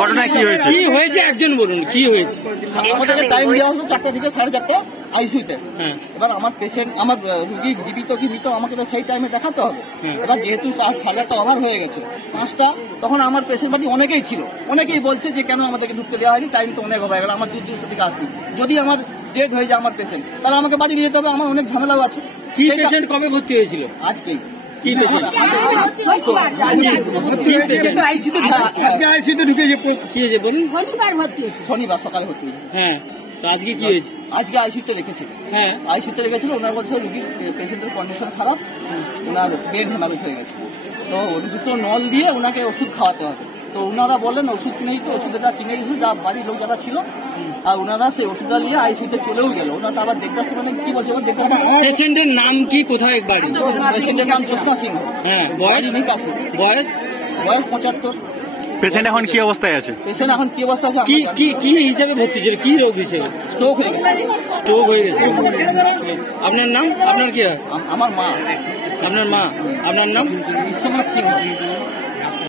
ঘটনায় কি হয়েছে? কি হয়েছে একজন বলুন, কি হয়েছে? আমাদেরকে টাইম দেওয়া হলো 4টা থেকে 4:30 আইসিইউতে। এবার আমার পেশেন্ট, আমার রুগী জীবিত কি মৃত আমাকে তো সেই টাইমে দেখাতে হবে। এবার যেহেতু 8:30 ওভার হয়ে গেছে, 5টা, তখন আমার পেশেন্ট পার্টি অনেকেই ছিল, অনেকেই বলছে যে কেন আমাদেরকে ঢুকতে দেওয়া হয়নি, টাইম তো অনেক হয়ে গেল, আমার দূর থেকে আসবি, যদি আমার ডেড হয়ে যায় আমার পেশেন্ট তাহলে আমাকে বাড়ি নিয়ে যেতে হবে, আমার অনেক ঝামেলাও আছে। কি পেশেন্ট কবে ভর্তি হয়েছিল? আজকেই। কি পেশেন্ট? আইসিইউতে ঢুকেছে, কি হয়েছে বলুন? শনিবার সকালে ভর্তি হয়েছে। হ্যাঁ, তো আজকে কি হয়েছে? আজকে আইসিইউতে রেখেছে। হ্যাঁ, আইসিইউতে রেখেছিল, ওনার বলছে রুগীর পেশেন্টের কন্ডিশন খারাপ, ওনার ব্রেন হ্যামারেজ হয়ে গেছে, তো দুটো নল দিয়ে ওনাকে ওষুধ খাওয়াতে হবে। তো ওনারা বললেন ওষুধ কিনেই, তো ওষুধটা কিনে গেছিল যা বাড়ির লোক যারা ছিল, আর ওনারা সেই ওষুধটা নিয়ে আইসিইউতে চলেও গেল। ওনারা আবার দেখতে আসতে মানে কি বলছে, পেশেন্টের নাম কি, কোথায় বাড়ি? পেশেন্টের নাম জ্যোৎস্না সিং। হ্যাঁ, বয়স? বয়স 75। পেশেন্ট এখন কি অবস্থায় আছে? পেশেন্ট এখন কি অবস্থা আছে? কি হিসাবে ভর্তি ছিল? কি রোগ হিসেবে? স্ট্রোক হয়ে গেছে। স্ট্রোক হয়ে গেছে। আপনার নাম? আপনার কি হয়? আমার মা। আপনার মা? আপনার নাম? বিশ্বনাথ সিং।